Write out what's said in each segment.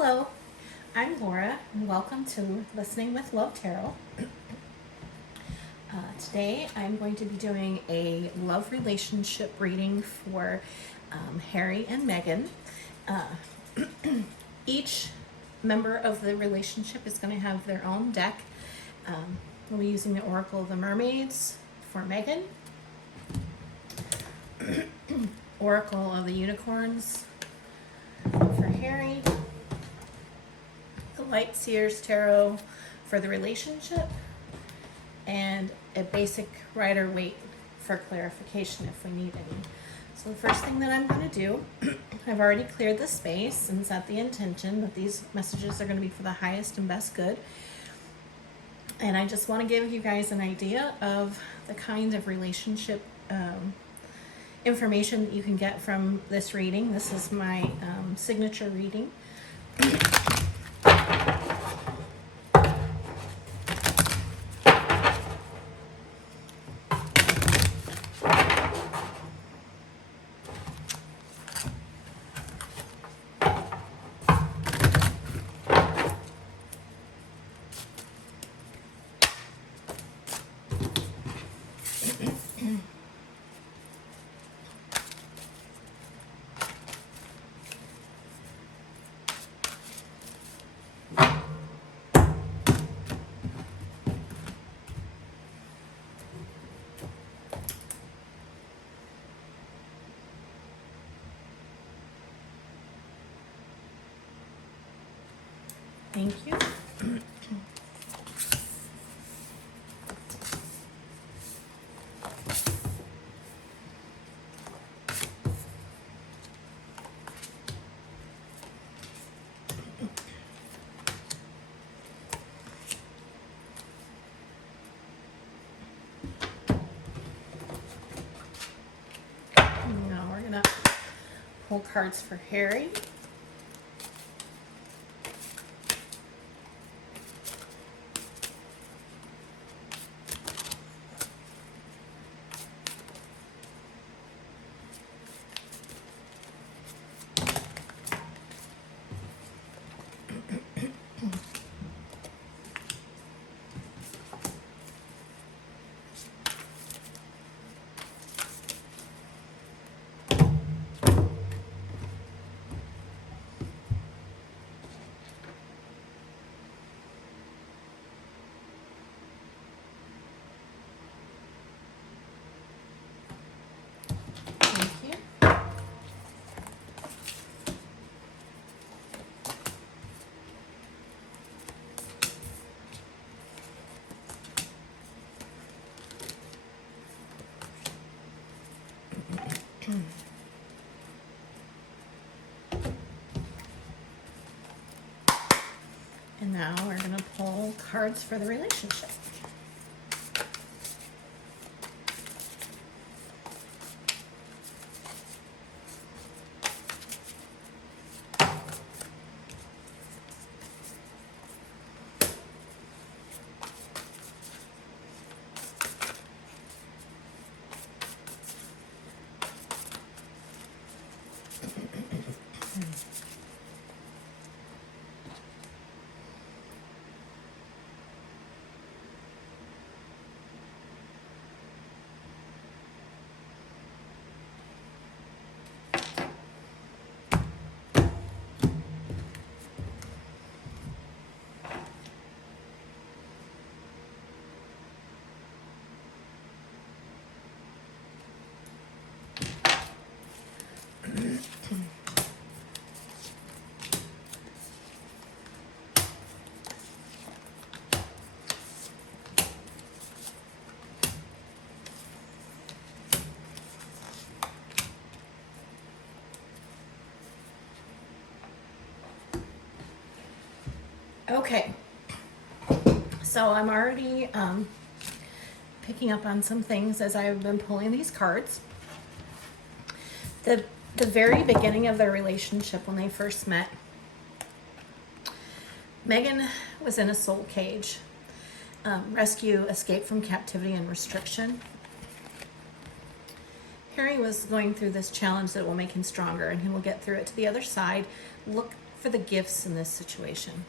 Hello, I'm Laura, and welcome to Listening with Love Tarot. Today I'm going to be doing a love relationship reading for Harry and Meghan. Each member of the relationship is going to have their own deck. We'll be using the Oracle of the Mermaids for Meghan, Oracle of the Unicorns for Harry, the Light Seers Tarot for the relationship, and a basic Rider-Waite for clarification if we need any. So the first thing that I'm going to do, I've already cleared the space and set the intention that these messages are going to be for the highest and best good. And I just want to give you guys an idea of the kind of relationship information that you can get from this reading. This is my signature reading. Thank you. Now we're gonna pull cards for Harry. Thank you. And now we're going to pull cards for the relationship. Okay, so I'm already picking up on some things as I've been pulling these cards. The very beginning of their relationship, when they first met, Meghan was in a soul cage. Rescue, escape from captivity and restriction. Harry was going through this challenge that will make him stronger, and he will get through it to the other side. Look for the gifts in this situation.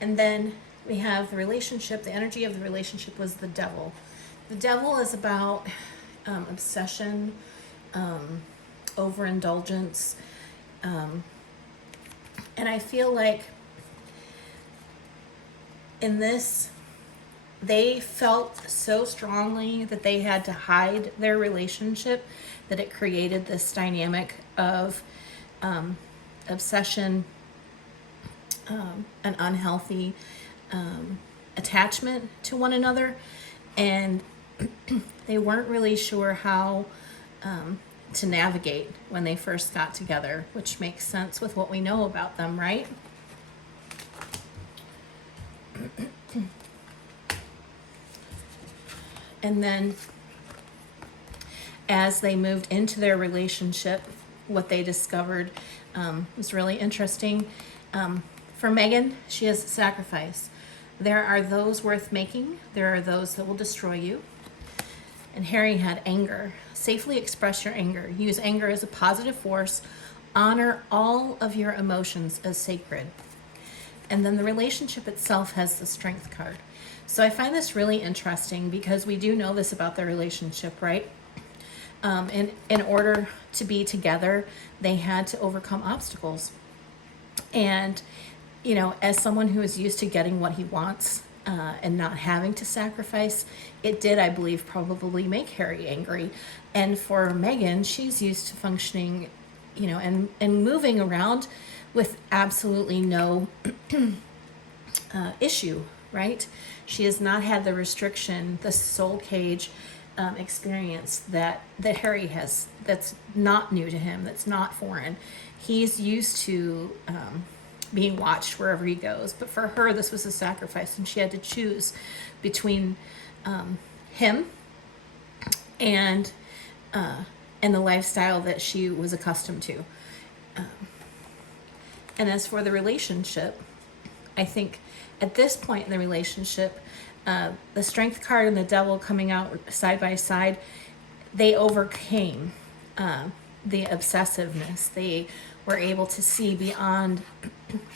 And then we have the relationship. The energy of the relationship was the devil. The devil is about obsession, overindulgence, and I feel like in this, they felt so strongly that they had to hide their relationship that it created this dynamic of obsession, an unhealthy attachment to one another, and they weren't really sure how to navigate when they first got together, which makes sense with what we know about them, right? And then as they moved into their relationship, what they discovered was really interesting. For Meghan, she has sacrifice. There are those worth making. There are those that will destroy you. And Harry had anger. Safely express your anger. Use anger as a positive force. Honor all of your emotions as sacred. And then the relationship itself has the Strength card. So I find this really interesting because we do know this about their relationship, right? In order to be together, they had to overcome obstacles. And, you know, as someone who is used to getting what he wants and not having to sacrifice, it did, I believe, probably make Harry angry. And for Meghan, she's used to functioning, you know, and moving around with absolutely no issue, right? She has not had the restriction, the soul cage experience that Harry has. That's not new to him. That's not foreign. He's used to being watched wherever he goes. But for her, this was a sacrifice, and she had to choose between him and the lifestyle that she was accustomed to. And as for the relationship, I think at this point in the relationship, the Strength card and the Devil coming out side by side, they overcame the obsessiveness. They were able to see beyond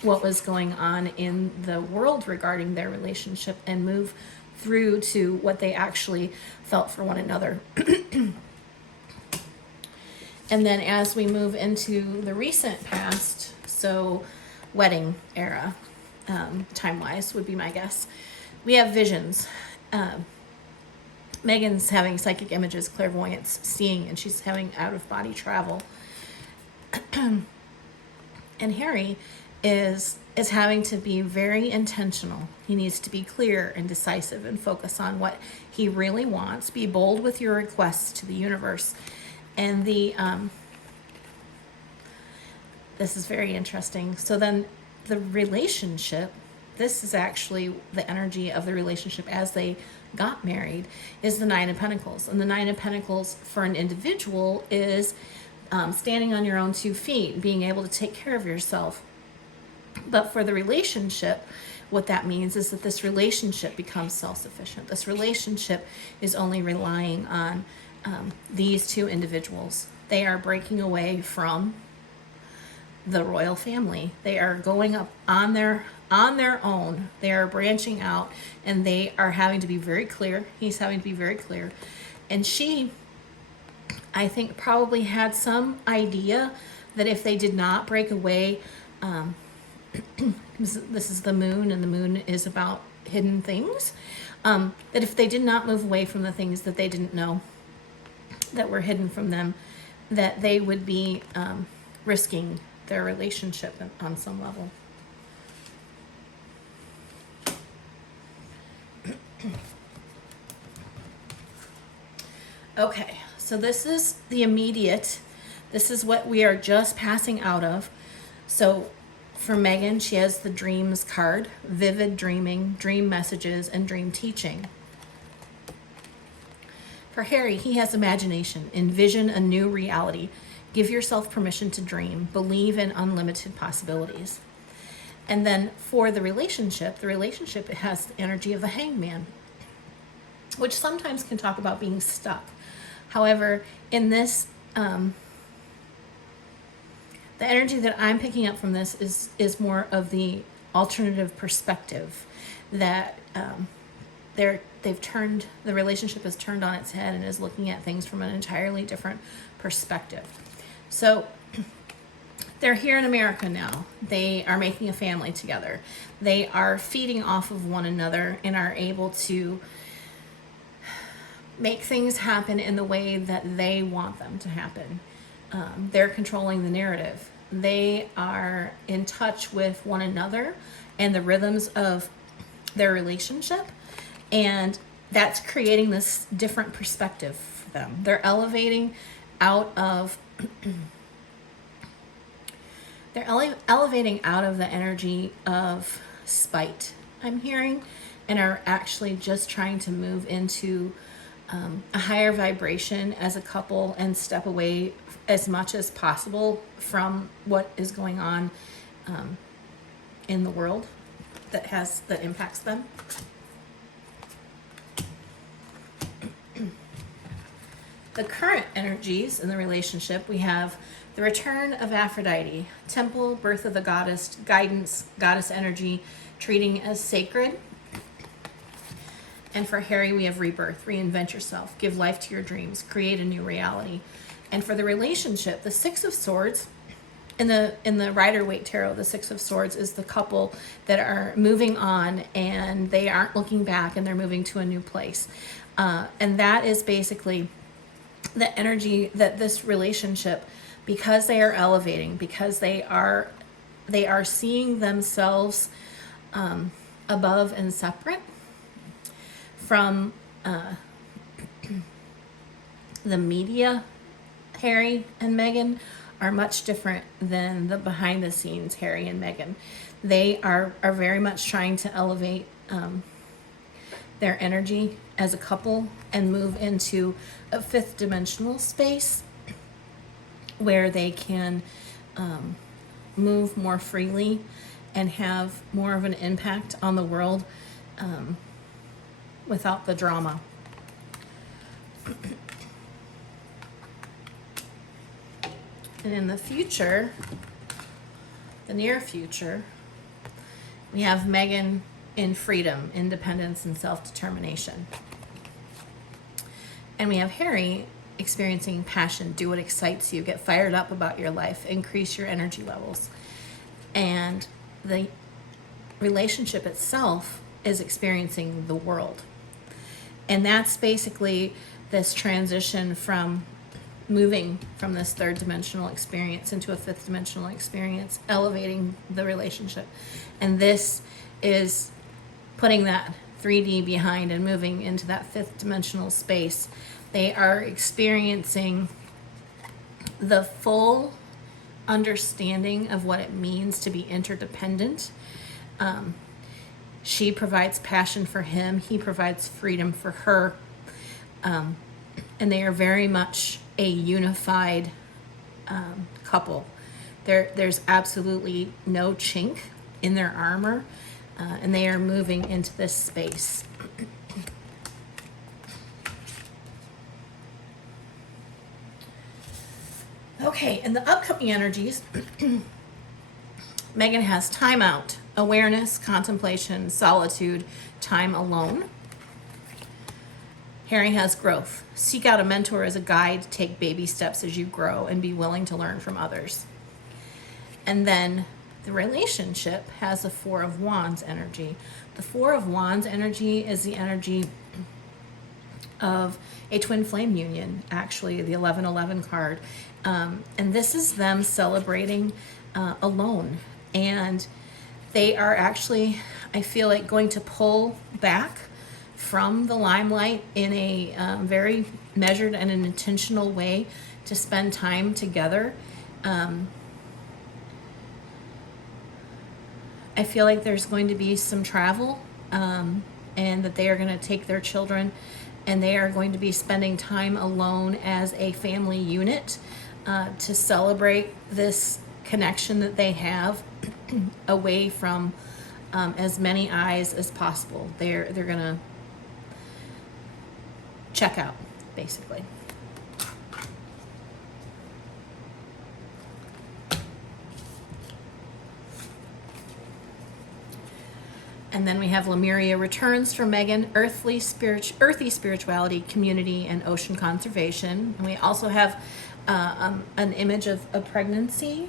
what was going on in the world regarding their relationship and move through to what they actually felt for one another. And then as we move into the recent past, so wedding era, time-wise would be my guess, we have visions. Meghan's having psychic images, clairvoyance, seeing, and she's having out-of-body travel. And Harry is having to be very intentional. He needs to be clear and decisive and focus on what he really wants. Be bold with your requests to the universe. And this is very interesting. So then the relationship, this is actually the energy of the relationship as they got married, is the Nine of Pentacles. And the Nine of Pentacles for an individual is standing on your own 2 feet, being able to take care of yourself. But for the relationship, what that means is that this relationship becomes self-sufficient. This relationship is only relying on these 2 individuals. They are breaking away from the royal family. They are going up on their own. They are branching out, and they are having to be very clear. He's having to be very clear. And she, I think, probably had some idea that if they did not break away, this is the moon, and the moon is about hidden things, that if they did not move away from the things that they didn't know that were hidden from them, that they would be risking their relationship on some level. Okay, so this is the immediate. This is what we are just passing out of. So for Meghan, she has the dreams card, vivid dreaming, dream messages, and dream teaching. For Harry, he has imagination, envision a new reality, give yourself permission to dream, believe in unlimited possibilities. And then for the relationship has the energy of the Hangman, which sometimes can talk about being stuck. However, in this The energy that I'm picking up from this is more of the alternative perspective that they've turned, the relationship is turned on its head and is looking at things from an entirely different perspective. So they're here in America now. They are making a family together. They are feeding off of one another and are able to make things happen in the way that they want them to happen. They're controlling the narrative. They are in touch with one another and the rhythms of their relationship, and that's creating this different perspective for them. They're elevating out of elevating out of the energy of spite, I'm hearing, and are actually just trying to move into a higher vibration as a couple and step away as much as possible from what is going on in the world that impacts them. The current energies in the relationship, we have the return of Aphrodite, temple, birth of the goddess, guidance, goddess energy, treating as sacred. And for Harry, we have rebirth, reinvent yourself, give life to your dreams, create a new reality. And for the relationship, the Six of Swords, in the Rider-Waite Tarot, the Six of Swords is the couple that are moving on and they aren't looking back and they're moving to a new place. And that is basically the energy that this relationship, because they are elevating, because they are seeing themselves above and separate from the media. Harry and Meghan are much different than the behind the scenes Harry and Meghan. They are very much trying to elevate their energy as a couple and move into a fifth dimensional space where they can move more freely and have more of an impact on the world without the drama. And in the future, the near future, we have Meghan in freedom, independence, and self-determination. And we have Harry experiencing passion, do what excites you, get fired up about your life, increase your energy levels. And the relationship itself is experiencing the world. And that's basically this transition from moving from this third dimensional experience into a fifth dimensional experience, elevating the relationship. And this is putting that 3D behind and moving into that fifth dimensional space. They are experiencing the full understanding of what it means to be interdependent. She provides passion for him. He provides freedom for her. And they are very much a unified couple. There's absolutely no chink in their armor, and they are moving into this space. Okay, in the upcoming energies, Meghan has time out, awareness, contemplation, solitude, time alone. Harry has growth. Seek out a mentor as a guide, take baby steps as you grow, and be willing to learn from others. And then the relationship has the Four of Wands energy. The Four of Wands energy is the energy of a twin flame union, actually, the 1111 card. And this is them celebrating alone. And they are actually, I feel like, going to pull back from the limelight in a very measured and an intentional way to spend time together. I feel like there's going to be some travel, and that they are going to take their children and they are going to be spending time alone as a family unit to celebrate this connection that they have away from as many eyes as possible. They're going to check out, basically. And then we have Lemuria returns from Meghan, earthy spirituality, community, and ocean conservation. And we also have an image of a pregnancy.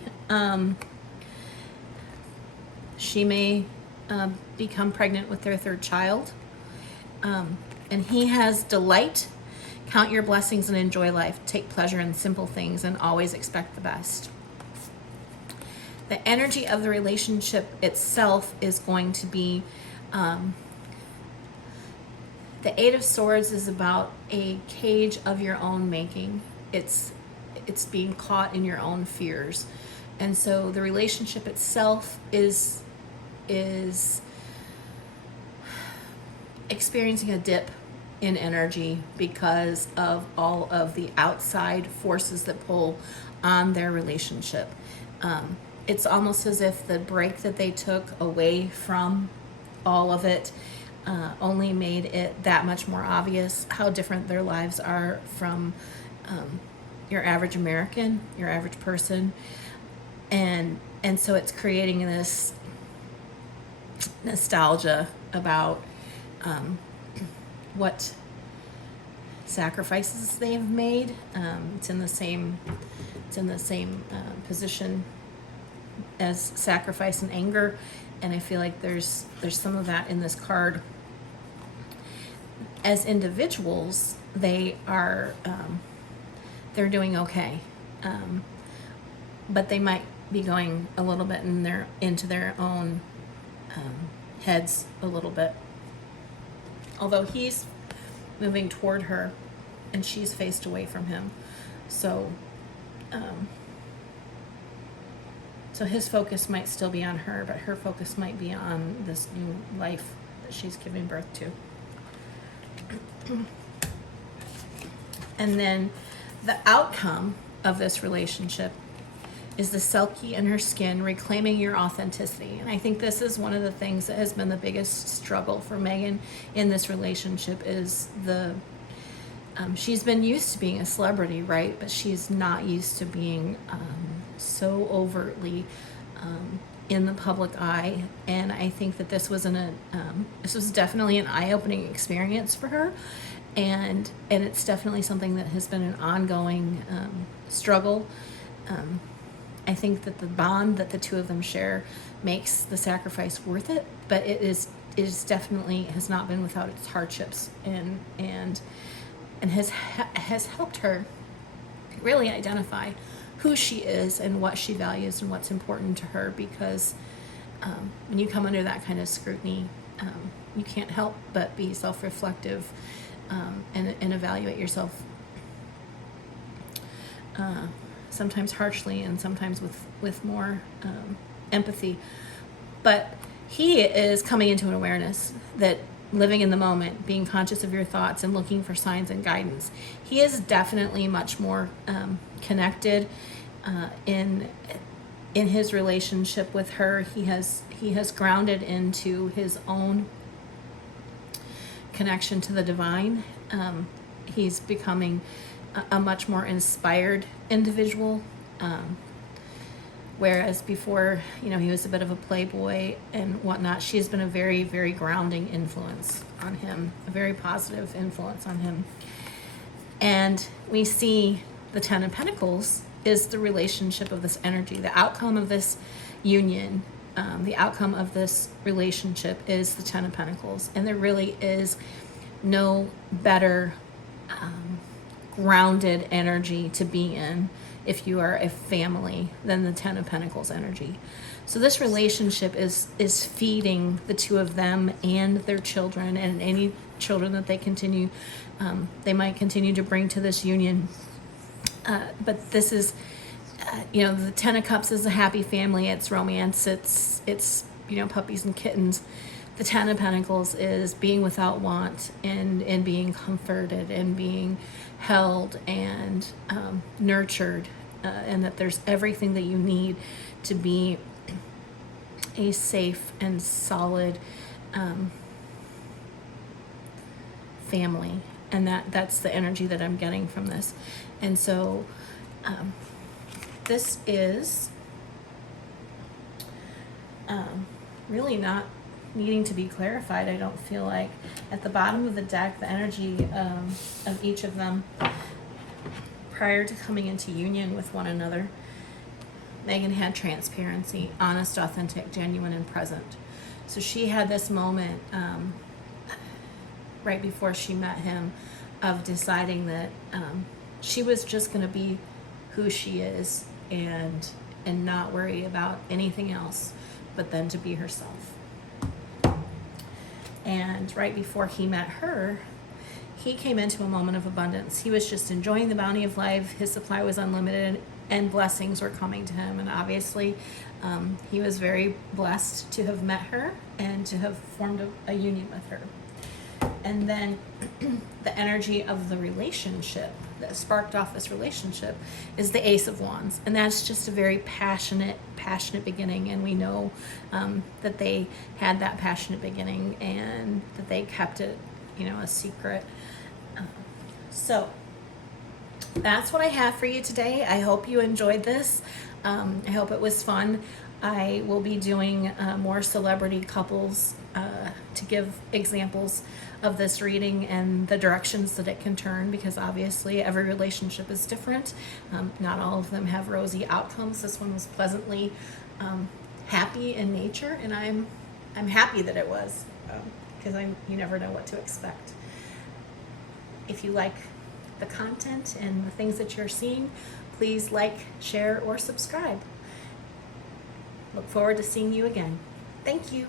She may become pregnant with their third child. And he has delight. Count your blessings and enjoy life. Take pleasure in simple things and always expect the best. The energy of the relationship itself is going to be, the Eight of Swords is about a cage of your own making. It's being caught in your own fears. And so the relationship itself is experiencing a dip in energy because of all of the outside forces that pull on their relationship. It's almost as if the break that they took away from all of it only made it that much more obvious how different their lives are from your average American, your average person. And so it's creating this nostalgia about what sacrifices they've made. It's in the same position as sacrifice and anger, and I feel like there's some of that in this card. As individuals, they are they're doing okay, but they might be going a little bit into their own heads a little bit. Although he's moving toward her, and she's faced away from him, so his focus might still be on her, but her focus might be on this new life that she's giving birth to. And then the outcome of this relationship is the Selkie in her skin, reclaiming your authenticity. And I think this is one of the things that has been the biggest struggle for Meghan in this relationship is she's been used to being a celebrity, right? But she's not used to being so overtly in the public eye. And I think that this was definitely an eye-opening experience for her. And it's definitely something that has been an ongoing struggle. I think that the bond that the two of them share makes the sacrifice worth it, but it is definitely has not been without its hardships, and has helped her really identify who she is and what she values and what's important to her, because when you come under that kind of scrutiny, you can't help but be self-reflective and evaluate yourself sometimes harshly and sometimes with more empathy. But he is coming into an awareness that living in the moment, being conscious of your thoughts and looking for signs and guidance. He is definitely much more connected in his relationship with her. He has grounded into his own connection to the divine. He's becoming a much more inspired individual, whereas before, he was a bit of a playboy and whatnot. She has been a very, very grounding influence on him, a very positive influence on him. And we see the Ten of Pentacles is the relationship of this energy. The outcome of this union, the outcome of this relationship is the Ten of Pentacles. And there really is no better grounded energy to be in if you are a family than the Ten of Pentacles energy. So this relationship is feeding the two of them and their children and any children that they might continue to bring to this union. But this is, the Ten of Cups is a happy family. It's romance. It's puppies and kittens. The Ten of Pentacles is being without want and being comforted and being held and nurtured, and that there's everything that you need to be a safe and solid family. And that's the energy that I'm getting from this. And so this is really not needing to be clarified. I don't feel like at the bottom of the deck, the energy of each of them prior to coming into union with one another, Meghan had transparency, honest, authentic, genuine, and present. So she had this moment right before she met him of deciding that she was just going to be who she is and not worry about anything else, but then to be herself. And right before he met her, he came into a moment of abundance. He was just enjoying the bounty of life. His supply was unlimited, and blessings were coming to him. And obviously, he was very blessed to have met her and to have formed a union with her. And then the energy of the relationship that sparked off this relationship is the Ace of Wands. And that's just a very passionate beginning. And we know that they had that passionate beginning and that they kept it, a secret. So that's what I have for you today. I hope you enjoyed this. I hope it was fun. I will be doing more celebrity couples to give examples of this reading and the directions that it can turn, because obviously every relationship is different. Not all of them have rosy outcomes. This one was pleasantly happy in nature, and I'm happy that it was, because you never know what to expect. If you like the content and the things that you're seeing, please like, share, or subscribe. Look forward to seeing you again. Thank you.